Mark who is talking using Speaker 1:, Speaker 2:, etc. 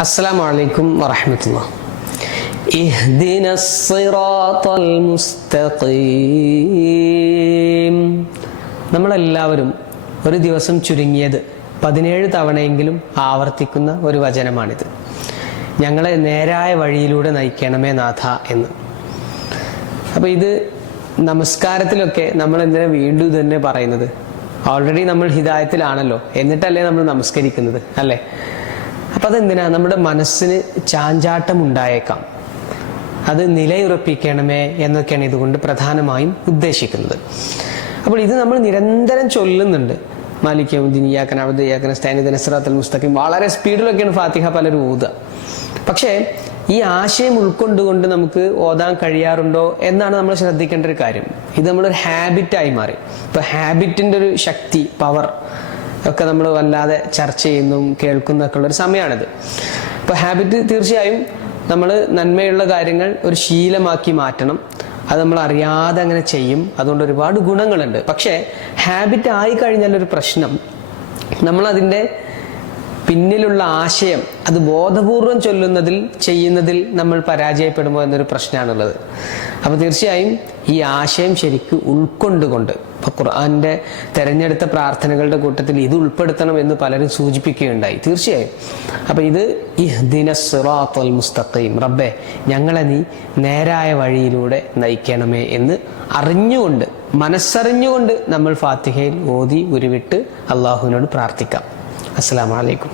Speaker 1: السلام عليكم ورحمة الله اهدنا الصراط المستقيم നമ്മളെല്ലാവരും ഒരു ദിവസം ചുരുങ്ങിയത് പതിനേഴ് തവണയെങ്കിലും ആവർത്തിക്കുന്ന ഒരു വചനമാണിത് ഞങ്ങളെ നേരായ വഴിയിലൂടെ നയിക്കണമേ നാഥ എന്ന് അപ്പൊ ഇത് നമസ്കാരത്തിലൊക്കെ നമ്മൾ എന്തിനാ വീണ്ടും ഇത് തന്നെ പറയുന്നത് ഓൾറെഡി നമ്മൾ ഹിതായത്തിലാണല്ലോ എന്നിട്ടല്ലേ നമ്മൾ നമസ്കരിക്കുന്നത് അല്ലേ അപ്പൊ അതെന്തിനാ നമ്മുടെ മനസ്സിന് ചാഞ്ചാട്ടം ഉണ്ടായേക്കാം അത് നിലയുറപ്പിക്കണമേ എന്നൊക്കെയാണ് ഇതുകൊണ്ട് പ്രധാനമായും ഉദ്ദേശിക്കുന്നത്. അപ്പോൾ ഇത് നമ്മൾ നിരന്തരം ചൊല്ലുന്നുണ്ട്. മാലിക്യം ദിനിയാക്കൻ അവധിയാക്കൻ സ്റ്റാനി നസ്രാത്തൽ മുസ്തഖിം വളരെ സ്പീഡിലൊക്കെയാണ് ഫാത്തിഹ പലരും ഊതുക പക്ഷേ ഈ ആശയം ഉൾക്കൊണ്ടുകൊണ്ട് നമുക്ക് ഓതാൻ കഴിയാറുണ്ടോ എന്നാണ് നമ്മൾ ശ്രദ്ധിക്കേണ്ട ഒരു കാര്യം. ഇത് നമ്മളൊരു ഹാബിറ്റായി മാറി. ഇപ്പൊ ഹാബിറ്റിന്റെ ഒരു ശക്തി പവർ ഒക്കെ നമ്മൾ വല്ലാതെ ചർച്ച ചെയ്യുന്നു കേൾക്കുന്നൊക്കെ ഉള്ള ഒരു സമയമാണിത്. അപ്പൊ ഹാബിറ്റ് തീർച്ചയായും നമ്മൾ നന്മയുള്ള കാര്യങ്ങൾ ഒരു ശീലമാക്കി മാറ്റണം. അത് നമ്മൾ അറിയാതെ അങ്ങനെ ചെയ്യും. അതുകൊണ്ട് ഒരുപാട് ഗുണങ്ങളുണ്ട്. പക്ഷേ ഹാബിറ്റ് ആയി കഴിഞ്ഞാൽ ഒരു പ്രശ്നം നമ്മൾ അതിന്റെ പിന്നിലുള്ള ആശയം അത് ബോധപൂർവം ചൊല്ലുന്നതിൽ ചെയ്യുന്നതിൽ നമ്മൾ പരാജയപ്പെടുമോ എന്നൊരു പ്രശ്നമാണുള്ളത്. അപ്പോൾ തീർച്ചയായും ഈ ആശയം ശരിക്ക് ഉൾക്കൊണ്ടുകൊണ്ട് ഇപ്പൊ ഖുർആന്റെ തെരഞ്ഞെടുത്ത പ്രാർത്ഥനകളുടെ കൂട്ടത്തിൽ ഇത് ഉൾപ്പെടുത്തണം എന്ന് പലരും സൂചിപ്പിക്കുകയുണ്ടായി. തീർച്ചയായും. അപ്പോൾ ഇത് ഇഹ്ദിന സിറാത്തുൽ മുസ്തഖീം. റബ്ബെ ഞങ്ങളെ നീ നേരായ വഴിയിലൂടെ നയിക്കണമേ എന്ന് അറിഞ്ഞുകൊണ്ട് മനസ്സറിഞ്ഞുകൊണ്ട് നമ്മൾ ഫാത്തിഹയിൽ ഓതി ഉരുവിട്ട് അള്ളാഹുവിനോട് പ്രാർത്ഥിക്കാം. আসসালামু আলাইকুম।